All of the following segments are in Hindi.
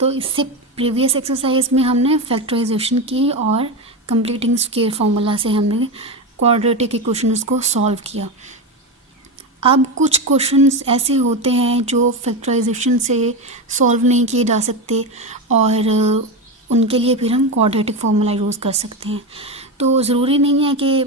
तो इससे प्रीवियस एक्सरसाइज में हमने फैक्टराइजेशन की और कंप्लीटिंग स्क्वायर फार्मूला से हमने क्वाड्रेटिक इक्वेशंस को सॉल्व किया। अब कुछ क्वेश्चंस ऐसे होते हैं जो फैक्टराइजेशन से सॉल्व नहीं किए जा सकते और उनके लिए फिर हम क्वाड्रेटिक फार्मूला यूज़ कर सकते हैं। तो ज़रूरी नहीं है कि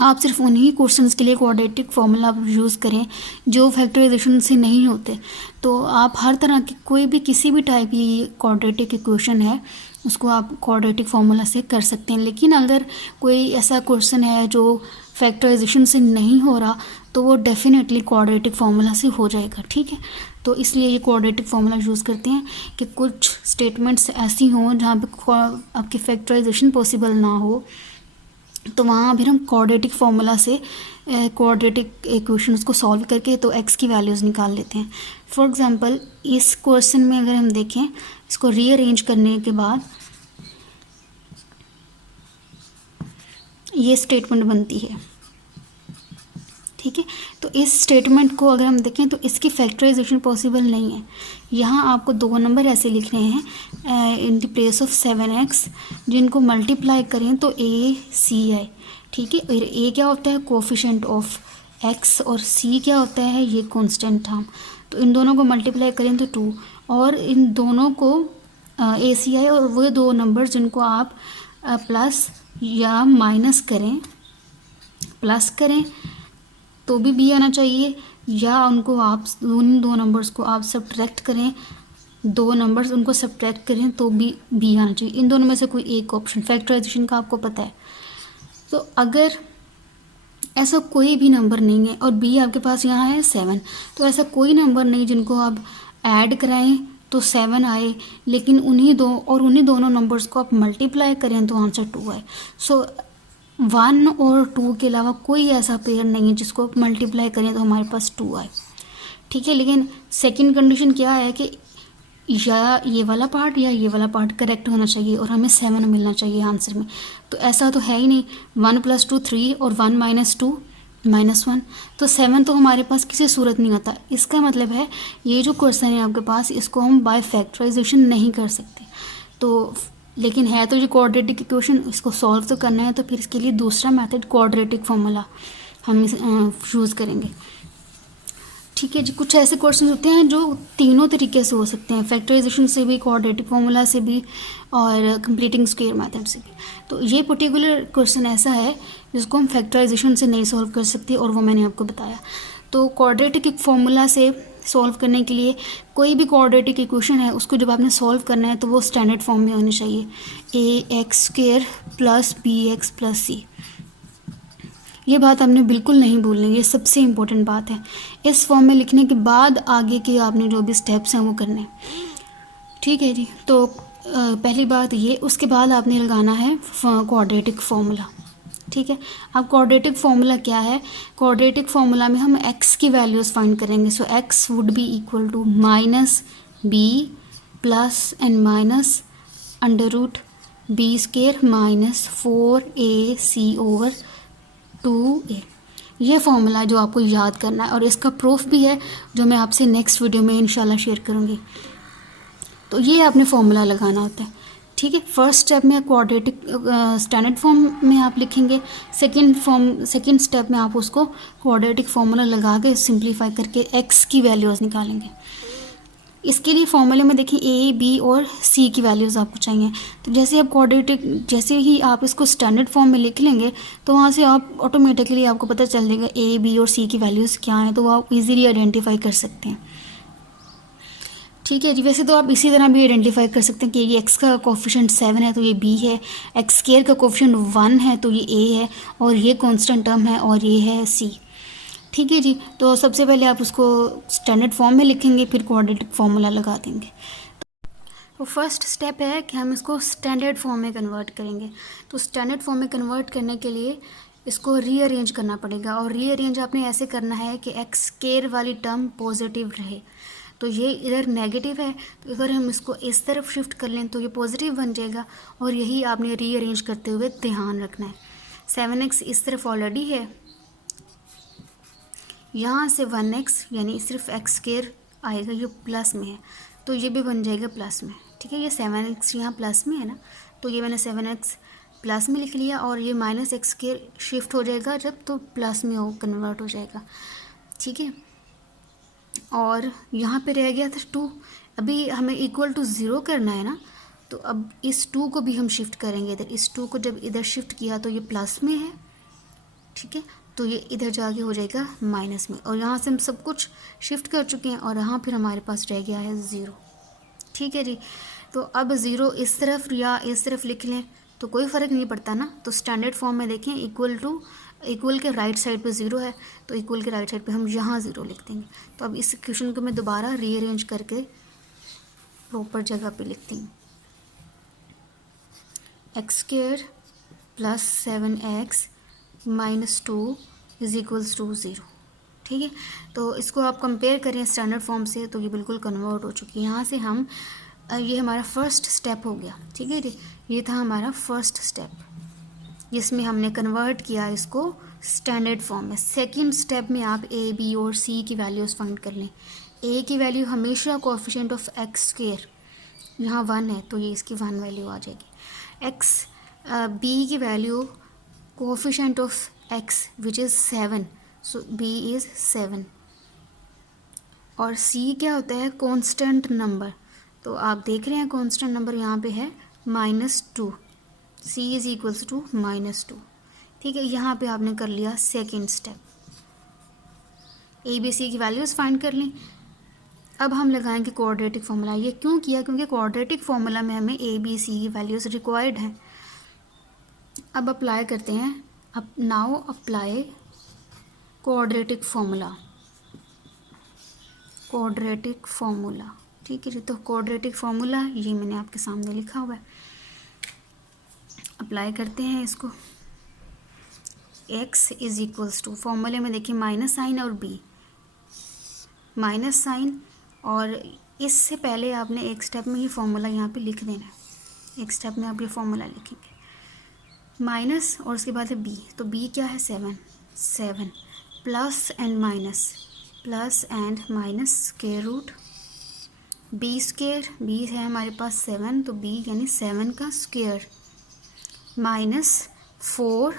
आप सिर्फ उन्हीं क्वेश्चंस के लिए क्वाड्रेटिक फार्मूला यूज़ करें जो फैक्टराइजेशन से नहीं होते। तो आप हर तरह की कोई भी किसी भी टाइप की क्वाड्रेटिक इक्वेशन है उसको आप क्वाड्रेटिक फार्मूला से कर सकते हैं। लेकिन अगर कोई ऐसा क्वेश्चन है जो फैक्टराइजेशन से नहीं हो रहा तो वो डेफिनेटली क्वाड्रेटिक फार्मूला से हो जाएगा, ठीक है। तो इसलिए ये क्वाड्रेटिक फार्मूला यूज़ करते हैं कि कुछ स्टेटमेंट्स ऐसी हों जहाँ पे आपकी फैक्टराइजेशन पॉसिबल ना हो, तो वहाँ फिर हम क्वाड्रेटिक फार्मूला से क्वाड्रेटिक इक्वेशंस को सॉल्व करके तो एक्स की वैल्यूज़ निकाल लेते हैं। फॉर एग्जांपल इस क्वेश्चन में अगर हम देखें, इसको रीअरेंज करने के बाद ये स्टेटमेंट बनती है, ठीक है। तो इस स्टेटमेंट को अगर हम देखें तो इसकी फैक्टराइजेशन पॉसिबल नहीं है। यहाँ आपको दो नंबर ऐसे लिखने हैं in the place of 7x, जिनको मल्टीप्लाई करें तो a c आए, ठीक है। और a क्या होता है, कोफिशिएंट ऑफ x, और c क्या होता है, ये कांस्टेंट टर्म। तो इन दोनों को मल्टीप्लाई करें तो 2, और इन दोनों को a c आए, और वो दो नंबर जिनको आप प्लस या माइनस करें, प्लस करें तो भी बी आना चाहिए, या उनको आप उन दो नंबर्स को आप सब्ट्रैक्ट करें, दो नंबर्स उनको सब्ट्रैक्ट करें तो भी बी आना चाहिए। इन दोनों में से कोई एक ऑप्शन फैक्टराइजेशन का आपको पता है। तो अगर ऐसा कोई भी नंबर नहीं है और बी आपके पास यहाँ है 7, तो ऐसा कोई नंबर नहीं जिनको आप ऐड कराएं तो 7 आए, लेकिन उन्हीं दोनों नंबर्स को आप मल्टीप्लाई करें तो आंसर 2 आए। सो 1 और 2 के अलावा कोई ऐसा पेयर नहीं है जिसको आप मल्टीप्लाई करें तो हमारे पास 2 आए, ठीक है। लेकिन सेकंड कंडीशन क्या है कि या ये वाला पार्ट या ये वाला पार्ट करेक्ट होना चाहिए और हमें 7 मिलना चाहिए आंसर में। तो ऐसा तो है ही नहीं, 1 + 2 3 और 1 - 2 -1, तो 7 तो हमारे पास किसी सूरत नहीं आता। इसका मतलब है ये जो क्वेश्चन है आपके पास, इसको हम बाय फैक्टराइजेशन नहीं कर सकते। तो लेकिन है तो ये क्वाड्रेटिक इक्वेशन, इसको सॉल्व तो करना है, तो फिर इसके लिए दूसरा मेथड क्वाड्रेटिक फार्मूला हम यूज़ करेंगे, ठीक है जी। कुछ ऐसे क्वेश्चन होते हैं जो तीनों तरीके से हो सकते हैं, फैक्टराइजेशन से भी, क्वाड्रेटिक फार्मूला से भी, और कंप्लीटिंग स्क्वायर मेथड से भी। तो ये पर्टिकुलर क्वेश्चन ऐसा है जिसको हम फैक्टराइजेशन से नहीं सॉल्व कर सकते, और वो मैंने आपको बताया। तो क्वाड्रेटिक फार्मूला से सॉल्व करने के लिए कोई भी क्वाड्रेटिक इक्वेशन है उसको जब आपने सॉल्व करना है तो वो स्टैंडर्ड फॉर्म में होनी चाहिए, ax² + bx + c। ये बात आपने बिल्कुल नहीं भूलनी, ये सबसे इम्पोर्टेंट बात है। इस फॉर्म में लिखने के बाद आगे के आपने जो भी स्टेप्स हैं वो करने, ठीक है जी। तो पहली बात ये, उसके बाद आपने लगाना है क्वाड्रेटिक फार्मूला, ठीक है। अब क्वाड्रेटिक फार्मूला क्या है, क्वाड्रेटिक फार्मूला में हम x की वैल्यूज़ फाइंड करेंगे। So x would be equal to -b + (√b² - 4ac/2a। ये फार्मूला जो आपको याद करना है, और इसका प्रूफ भी है जो मैं आपसे नेक्स्ट वीडियो में इंशाल्लाह शेयर करूँगी। तो ये आपने फार्मूला लगाना होता है, ठीक है। फर्स्ट स्टेप में क्वाड्रेटिक स्टैंडर्ड फॉर्म में आप लिखेंगे, सेकंड स्टेप में आप उसको क्वाड्रेटिक फार्मूला लगा के सिंप्लीफाई करके x की वैल्यूज़ निकालेंगे। इसके लिए फार्मूले में देखिए a, b और c की वैल्यूज़ आपको चाहिए। तो जैसे ही आप इसको स्टैंडर्ड फॉर्म में लिख लेंगे तो वहाँ से आप ऑटोमेटिकली आपको पता चल जाएगा a, b और c की वैल्यूज़ क्या हैं, तो वो आप इजीली आइडेंटिफाई कर सकते हैं, ठीक है जी। वैसे तो आप इसी तरह भी आइडेंटिफाई कर सकते हैं कि ये x का कोफिशिएंट 7 है तो ये b है, x² का कोफिशिएंट 1 है तो ये a है, और ये कांस्टेंट टर्म है और ये है c, ठीक है जी। तो सबसे पहले आप उसको स्टैंडर्ड फॉर्म में लिखेंगे, फिर क्वाड्रेटिक फार्मूला लगा देंगे। तो फर्स्ट स्टेप है कि हम इसको स्टैंडर्ड फॉर्म में कन्वर्ट करेंगे। तो स्टैंडर्ड फॉर्म में कन्वर्ट करने के लिए इसको रीअरेंज करना पड़ेगा, और रीअरेंज आपने ऐसे करना है कि x² वाली टर्म पॉजिटिव रहे। तो ये इधर नेगेटिव है, तो अगर हम इसको इस तरफ शिफ्ट कर लें तो ये पॉजिटिव बन जाएगा, और यही आपने रीअरेंज करते हुए ध्यान रखना है। 7x इस तरफ ऑलरेडी है, यहाँ से 1x यानी सिर्फ x² आएगा, ये प्लस में है, तो ये भी बन जाएगा प्लस में, ठीक है। ये 7x यहाँ प्लस में है ना, तो ये मैंने 7x प्लस में लिख लिया, और ये माइनस एक्स के शिफ्ट हो जाएगा जब, तो प्लस में हो कन्वर्ट हो जाएगा, ठीक है। और यहाँ पे रह गया था 2, अभी हमें इक्वल टू 0 करना है ना, तो अब इस 2 को भी हम शिफ्ट करेंगे इधर। इस 2 को जब इधर शिफ्ट किया तो ये प्लस में है, ठीक है, तो ये इधर जाके हो जाएगा माइनस में। और यहाँ से हम सब कुछ शिफ्ट कर चुके हैं, और यहाँ फिर हमारे पास रह गया है 0, ठीक है जी। तो अब 0 इस तरफ या इस तरफ लिख लें तो कोई फ़र्क नहीं पड़ता ना। तो स्टैंडर्ड फॉर्म में देखें, इक्वल के राइट साइड पे 0 है, तो इक्वल के राइट साइड पे हम यहाँ 0 लिख देंगे। तो अब इस क्वेश्चन को मैं दोबारा रीअरेंज करके प्रॉपर जगह पे लिखती हूँ। x² plus 7x minus 2 is equals to 0, ठीक है। तो इसको आप कंपेयर करें स्टैंडर्ड फॉर्म से, तो ये बिल्कुल कन्वर्ट हो चुकी है। यहाँ से हम ये हमारा फर्स्ट स्टेप हो गया, ठीक है जी। ये था हमारा फर्स्ट स्टेप जिसमें हमने कन्वर्ट किया इसको स्टैंडर्ड फॉर्म में। सेकंड स्टेप में आप a, b और c की वैल्यूज़ फाइंड कर लें। a की वैल्यू हमेशा कोएफिशिएंट ऑफ x², यहाँ 1 है तो ये इसकी 1 वैल्यू आ जाएगी। b की value coefficient of x which is 7, so b is 7। और c क्या होता है, कांस्टेंट नंबर, तो आप देख रहे हैं कांस्टेंट नंबर यहाँ पे है -2, c इज़ इक्वल्स टू -2, ठीक है। यहाँ पे आपने कर लिया second step, a b c की वैल्यूज़ फाइंड कर ली। अब हम लगाएंगे क्वाड्रेटिक फार्मूला। ये क्यों किया, क्योंकि क्वाड्रेटिक फार्मूला में हमें a b c की वैल्यूज़ रिक्वायर्ड हैं। अब अप्लाई करते हैं, अब नाउ अप्लाई क्वाड्रेटिक फार्मूला, ठीक है जी। तो क्वाड्रेटिक फार्मूला ये मैंने आपके सामने लिखा हुआ है, अप्लाई करते हैं इसको। x इज़ इक्वल्स टू, फॉर्मूले में देखिए माइनस साइन और b, माइनस साइन, और इससे पहले आपने एक स्टेप में ही फॉर्मूला यहाँ पे लिख देना है। एक स्टेप में आप ये फॉर्मूला लिखेंगे, माइनस और उसके बाद है b, तो b क्या है 7 plus and minus square root b², b है हमारे पास 7, तो b यानी 7 का स्क्वायर माइनस 4,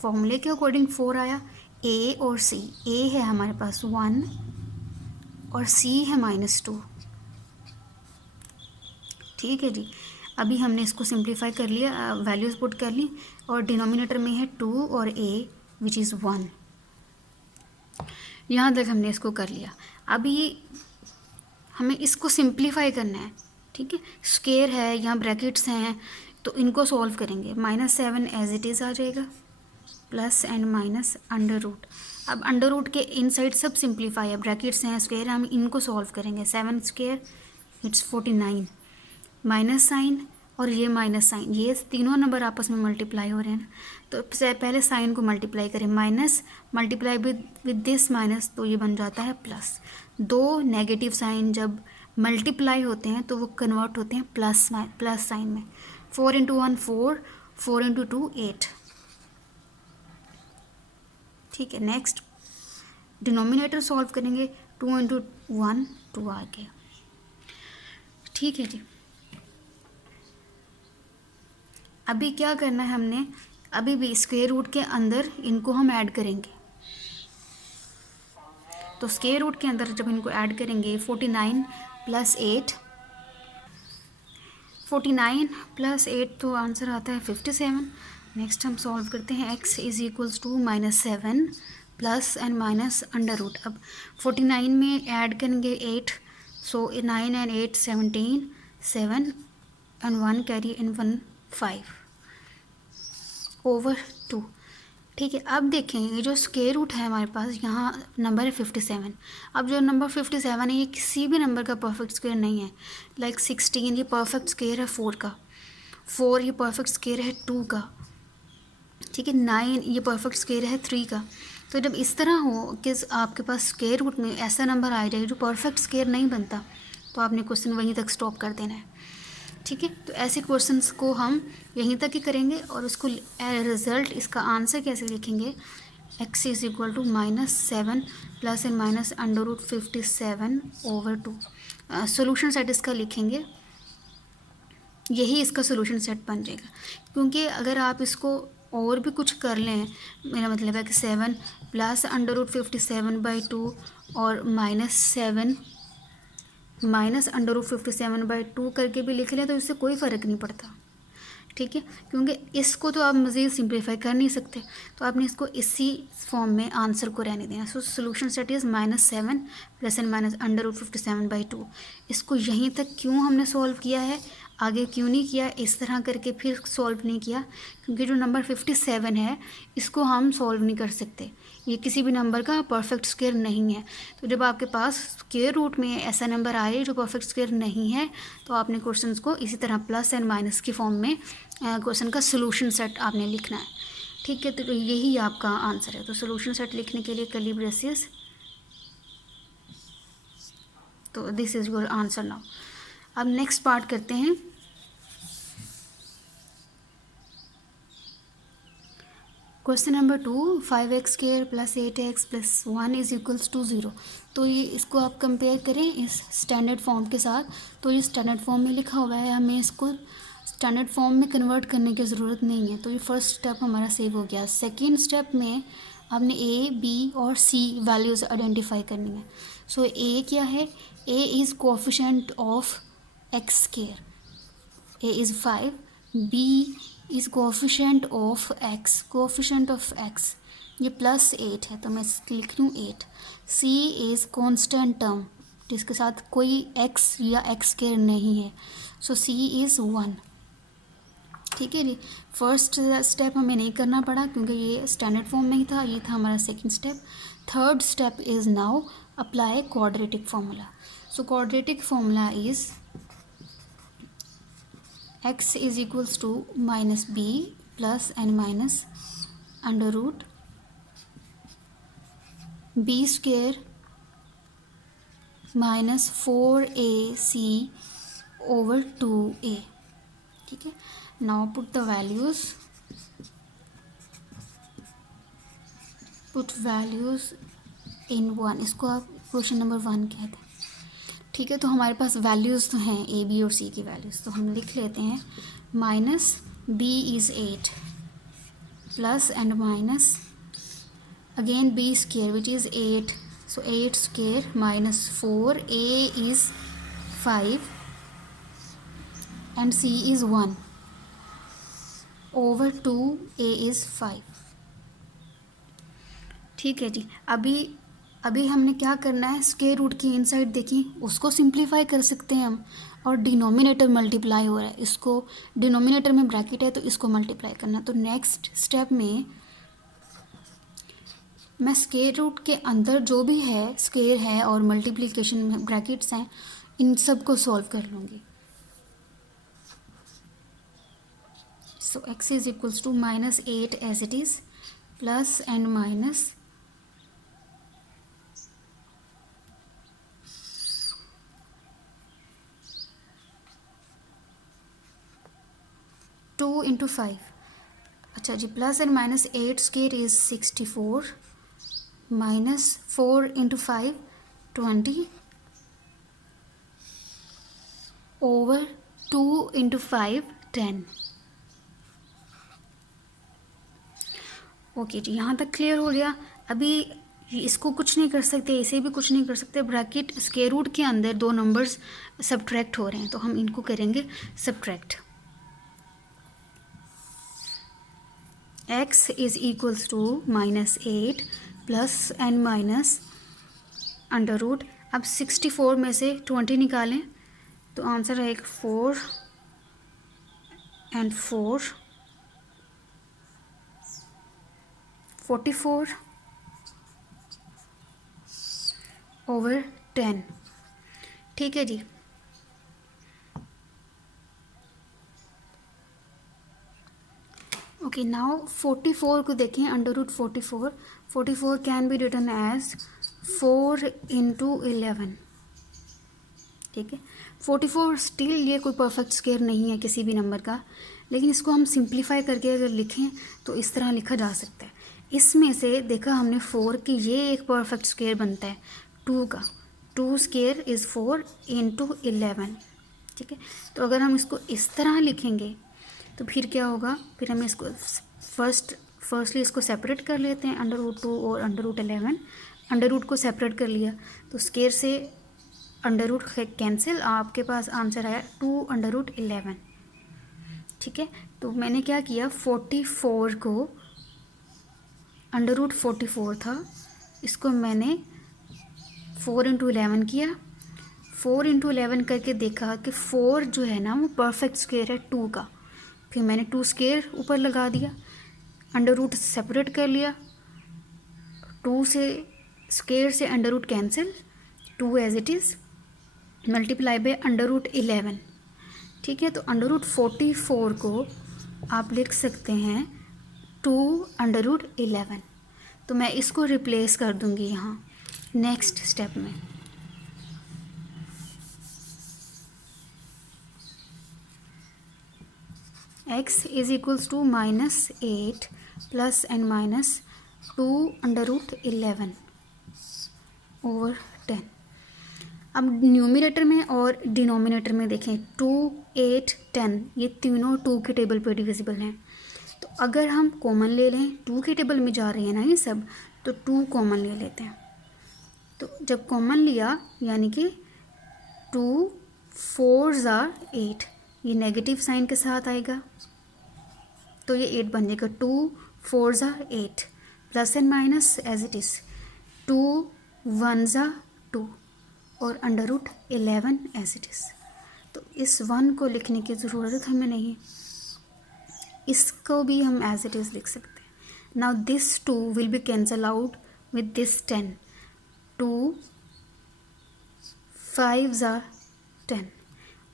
फॉर्मूले के अकॉर्डिंग 4 आया। a और c, a है हमारे पास 1 और c है -2, ठीक है जी। अभी हमने इसको सिंप्लीफाई कर लिया, वैल्यूज़ पुट कर ली, और डिनोमिनेटर में है 2 और a विच इज़ 1। यहाँ तक हमने इसको कर लिया। अभी हमें इसको सिंप्लीफाई करना है, ठीक है। स्क्वायर है, यहाँ ब्रैकेट्स हैं, तो इनको सॉल्व करेंगे। -7 एज इट इज़ आ जाएगा, plus and minus under root. अब अंडर रूट के इनसाइड सब सिंप्लीफाई है, ब्रैकेट्स हैं, स्क्वायर, हम इनको सॉल्व करेंगे। 7² इट्स 49, माइनस साइन और ये माइनस साइन, ये तीनों नंबर आपस में मल्टीप्लाई हो रहे हैं ना, तो पहले साइन को मल्टीप्लाई करें, minus multiply with this minus, तो ये बन जाता है प्लस। दो नेगेटिव साइन जब मल्टीप्लाई होते हैं तो वो कन्वर्ट होते हैं प्लस साइन में। 4 × 1 4, 4 × 2 8, ठीक है। नेक्स्ट डिनोमिनेटर सॉल्व करेंगे, 2 × 1 2 आ गया, ठीक है जी। अभी क्या करना है हमने, अभी भी स्क्वायर रूट के अंदर इनको हम ऐड करेंगे। तो स्क्वायर रूट के अंदर जब इनको ऐड करेंगे, 49 + 8, 49 + 8 तो आंसर आता है 57। नेक्स्ट हम सॉल्व करते हैं, x is equals to -7 plus and minus under root. अब 49 में ऐड करेंगे 8, सो 9 and 8 17, 7 and 1 कैरी इन 1 5 over 2, ठीक है। अब देखें ये जो स्क्वायर रूट है हमारे पास, यहाँ नंबर है 57। अब जो नंबर 57 है ये किसी भी नंबर का परफेक्ट स्क्वायर नहीं है। लाइक 16 ये परफेक्ट स्क्वायर है 4 का, 4 ये परफेक्ट स्क्वायर है 2 का, ठीक है। 9 ये परफेक्ट स्क्वायर है 3 का। तो जब इस तरह हो कि आपके पास स्क्वायर रूट में ऐसा नंबर आ जाए जो परफेक्ट स्क्वायर नहीं बनता, तो आपने क्वेश्चन वहीं तक स्टॉप कर देना है, ठीक है। तो ऐसे क्वेश्चंस को हम यहीं तक ही करेंगे, और उसको रिज़ल्ट इसका आंसर कैसे लिखेंगे, x is equal to -7 plus and minus under root 57 over 2। Solution set इसका लिखेंगे, यही इसका सोल्यूशन सेट बन जाएगा। क्योंकि अगर आप इसको और भी कुछ कर लें, मेरा मतलब है कि 7 प्लस √57/2 और -7 माइनस √57/2 करके भी लिख लें तो इससे कोई फ़र्क नहीं पड़ता, ठीक है। क्योंकि इसको तो आप मज़ीद सिंप्लीफाई कर नहीं सकते, तो आपने इसको इसी फॉर्म में आंसर को रहने देना। So solution set is -7 + √57/2। इसको यहीं तक क्यों हमने सॉल्व किया है, आगे क्यों नहीं किया, इस तरह करके फिर सॉल्व नहीं किया, क्योंकि जो नंबर 57 है इसको हम सॉल्व नहीं कर सकते, ये किसी भी नंबर का परफेक्ट स्क्वायर नहीं है। तो जब आपके पास स्क्वायर रूट में ऐसा नंबर आए जो परफेक्ट स्क्वायर नहीं है, तो आपने क्वेश्चंस को इसी तरह प्लस एंड माइनस की फॉर्म में क्वेश्चन का सोल्यूशन सेट आपने लिखना है, ठीक है। तो यही आपका आंसर है। तो सोल्यूशन सेट लिखने के लिए कर्ली ब्रेसेस, तो this is your answer now. अब नेक्स्ट पार्ट करते हैं। Question number 2, 5x² + 8x + 1 = 0। तो ये इसको आप कंपेयर करें इस स्टैंडर्ड फॉर्म के साथ, तो ये स्टैंडर्ड फॉर्म में लिखा हुआ है, हमें इसको स्टैंडर्ड फॉर्म में कन्वर्ट करने की ज़रूरत नहीं है। तो ये फर्स्ट स्टेप हमारा सेव हो गया। सेकेंड स्टेप में आपने A, B और C वैल्यूज़ आइडेंटिफाई करनी है। सो A क्या है, A is coefficient of x², A is 5, B is coefficient of x, ये +8 है तो मैं लिख रही हूँ 8। C इज़ कांस्टेंट टर्म जिसके साथ कोई x या x² नहीं है, सो C इज़ 1, ठीक है जी। फर्स्ट स्टेप हमें नहीं करना पड़ा क्योंकि ये स्टैंडर्ड फॉर्म में ही था, ये था हमारा second step. Third step is now apply quadratic formula. So quadratic formula is x is equals to -b plus and minus under root b square minus 4ac over 2a, ठीक है। now put the values in 1, इसको आप क्वेश्चन नंबर 1 कहते हैं, ठीक है। तो हमारे पास वैल्यूज़ तो हैं A, B और C की वैल्यूज़, तो हम लिख लेते हैं -b is 8 plus and minus again b² which is 8, so 8² minus 4a is 5 and C is 1 over 2a is 5, ठीक है जी। अभी हमने क्या करना है, स्क्वायर रूट की इनसाइड देखिए, उसको सिंप्लीफाई कर सकते हैं हम, और डिनोमिनेटर मल्टीप्लाई हो रहा है, इसको डिनोमिनेटर में ब्रैकेट है तो इसको मल्टीप्लाई करना। तो नेक्स्ट स्टेप में मैं स्क्वायर रूट के अंदर जो भी है स्क्वायर है और मल्टीप्लिकेशन में ब्रैकेट्स हैं, इन सब को सॉल्व कर लूँगी। So x is equals to -8 as it is plus and minus two into 5, अच्छा जी, plus and minus 8² is 64 minus 4 into 5 20 over 2 into 5 10। Okay जी, यहाँ तक क्लियर हो गया। अभी इसको कुछ नहीं कर सकते, इसे भी कुछ नहीं कर सकते, ब्रैकेट स्क्वायर रूट के अंदर दो नंबर्स सब्ट्रैक्ट हो रहे हैं, तो हम इनको करेंगे subtract. x is equals to -8 plus and minus under root, अब 64 में से 20 निकालें तो आंसर है 4 and 4 44 over 10, ठीक है जी। ओके, नाउ 44 को देखें, under root 44 can be written as 4 into 11, ठीक है। 44 स्टिल ये कोई परफेक्ट स्क्वायर नहीं है किसी भी नंबर का, लेकिन इसको हम सिंप्लीफाई करके अगर लिखें तो इस तरह लिखा जा सकता है। इसमें से देखा हमने 4 की ये एक परफेक्ट स्क्वायर बनता है 2 का, 2 स्केयर इज़ 4 इंटू 11, ठीक है। तो अगर हम इसको इस तरह लिखेंगे तो फिर क्या होगा, फिर हमें इसको फर्स्टली इसको सेपरेट कर लेते हैं, √2 और √11। अंडर रूट को सेपरेट कर लिया तो स्केयर से अंडर रूट कैंसिल, आपके पास आंसर आया 2√11, ठीक है। तो मैंने क्या किया, 44 को √44 था, इसको मैंने 4 × 11 किया। 4 × 11 करके देखा कि 4 जो है ना वो परफेक्ट स्क्वायर है 2 का। फिर मैंने 2 स्क्वायर ऊपर लगा दिया, अंडर रूट सेपरेट कर लिया, 2 से स्क्वायर से under root cancel, 2 as it is multiply by √11, ठीक है। तो √44 को आप लिख सकते हैं 2√11। तो मैं इसको रिप्लेस कर दूंगी यहाँ नेक्स्ट स्टेप में। x is equals to -8 plus and minus 2√11 over 10। अब न्यूमरेटर में और डिनोमिनेटर में देखें, 2, 8, 10 ये तीनों 2 के टेबल पर डिविजिबल हैं। तो अगर हम कॉमन ले लें, 2 के टेबल में जा रहे हैं ना ये सब, तो 2 कॉमन ले लेते हैं। तो जब कॉमन लिया यानी कि 2 4s are 8, ये नेगेटिव साइन के साथ आएगा तो ये 8 बन जाएगा। 2 4s are 8 plus and minus as it is 2 1s are 2 और √11 एज इट इज़। तो इस 1 को लिखने की ज़रूरत हमें नहीं, इसको भी हम एज इट इज़ लिख सकते हैं। Now this 2 will be cancel out with this 10, 2 5s are 10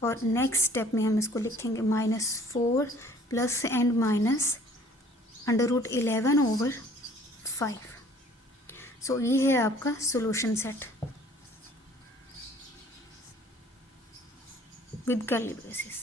और नेक्स्ट स्टेप में हम इसको लिखेंगे -4 प्लस एंड माइनस √11 ओवर 5। सो ये है आपका solution set with curly braces.